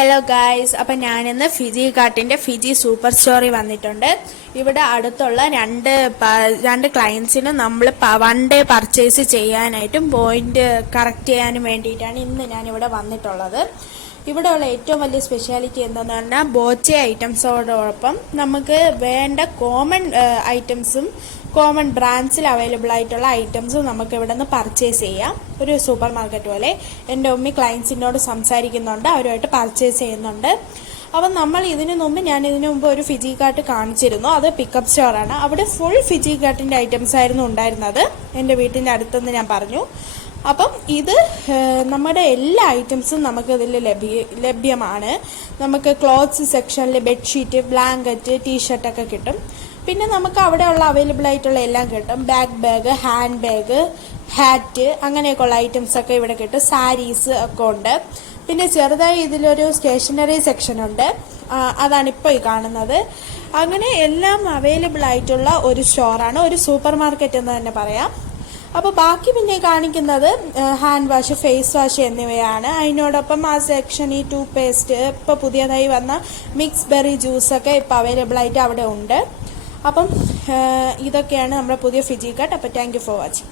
Hello guys, അപ്പം ഞാനിന്ന് Fiji കാർട്ടിൻ്റെ Fiji super story വന്നിട്ടുണ്ട്. ഇവിടെ അടുത്തുള്ള രണ്ട് ക്ലയൻസിന് നമ്മൾ 1 ഡേ പർച്ചേസ് ചെയ്യാനായിട്ടും പോയിന്റ് കറക്റ്റ് ചെയ്യാനും വേണ്ടിയിട്ടാണ് ഇന്ന് ഞാനിവിടെ വന്നിട്ടുള്ളത്. ഇവിടെയുള്ള ഏറ്റവും വലിയ സ്പെഷ്യാലിറ്റി എന്താണെന്ന് പറഞ്ഞാൽ ബോച്ച ഐറ്റംസോടൊപ്പം നമുക്ക് വേണ്ട കോമൺ ഐറ്റംസും കോമൺ ബ്രാൻഡ്സിൽ അവൈലബിൾ ആയിട്ടുള്ള ഐറ്റംസും നമുക്ക് ഇവിടെ നിന്ന് പർച്ചേസ് ചെയ്യാം. ഒരു സൂപ്പർ മാർക്കറ്റ് പോലെ. എൻ്റെ ഉമ്മി ക്ലയൻസിനോട് സംസാരിക്കുന്നുണ്ട്, അവരുമായിട്ട് പർച്ചേസ് ചെയ്യുന്നുണ്ട്. അപ്പം ഞാൻ ഇതിനു മുമ്പ് ഒരു ഫിജി കാർട്ട് കാണിച്ചിരുന്നു. അത് പിക്കപ്പ് സ്റ്റോറാണ്. അവിടെ ഫുൾ ഫിജി കാർട്ടിൻ്റെ ഐറ്റംസ് ആയിരുന്നു ഉണ്ടായിരുന്നത്. എൻ്റെ വീട്ടിൻ്റെ അടുത്തെന്ന് ഞാൻ പറഞ്ഞു. അപ്പം ഇത് നമ്മുടെ എല്ലാ ഐറ്റംസും നമുക്ക് ഇതിൽ ലഭ്യമാണ്. നമുക്ക് ക്ലോത്ത്സ് സെക്ഷനിൽ ബെഡ്ഷീറ്റ്, ബ്ലാങ്കറ്റ്, ടീഷർട്ടൊക്കെ കിട്ടും. പിന്നെ നമുക്ക് അവിടെയുള്ള അവൈലബിൾ ആയിട്ടുള്ള എല്ലാം കിട്ടും. ബാഗ്, ഹാൻഡ് ബാഗ്, ഹാറ്റ്, അങ്ങനെയൊക്കെയുള്ള ഐറ്റംസ് ഒക്കെ ഇവിടെ കിട്ടും. സാരീസ് ഒക്കെ ഉണ്ട്. പിന്നെ ചെറുതായി ഇതിലൊരു സ്റ്റേഷനറി സെക്ഷൻ ഉണ്ട്. അതാണ് ഇപ്പോൾ ഈ കാണുന്നത്. അങ്ങനെ എല്ലാം അവൈലബിൾ ആയിട്ടുള്ള ഒരു സ്റ്റോറാണ്, ഒരു സൂപ്പർ മാർക്കറ്റ് എന്ന് തന്നെ പറയാം. അപ്പോൾ ബാക്കി പിന്നെ കാണിക്കുന്നത് ഹാൻഡ് വാഷ്, ഫേസ് വാഷ് എന്നിവയാണ്. അതിനോടൊപ്പം ആ സെക്ഷൻ ഈ ടൂത്ത് പേസ്റ്റ്, ഇപ്പോൾ പുതിയതായി വന്ന മിക്സ് ബെറി ജ്യൂസൊക്കെ ഇപ്പോൾ അവൈലബിൾ ആയിട്ട് അവിടെ ഉണ്ട്. അപ്പം ഇതൊക്കെയാണ് നമ്മുടെ പുതിയ ഫിജി കാർട്ട്. അപ്പോൾ താങ്ക് യു ഫോർ വാച്ചിങ്.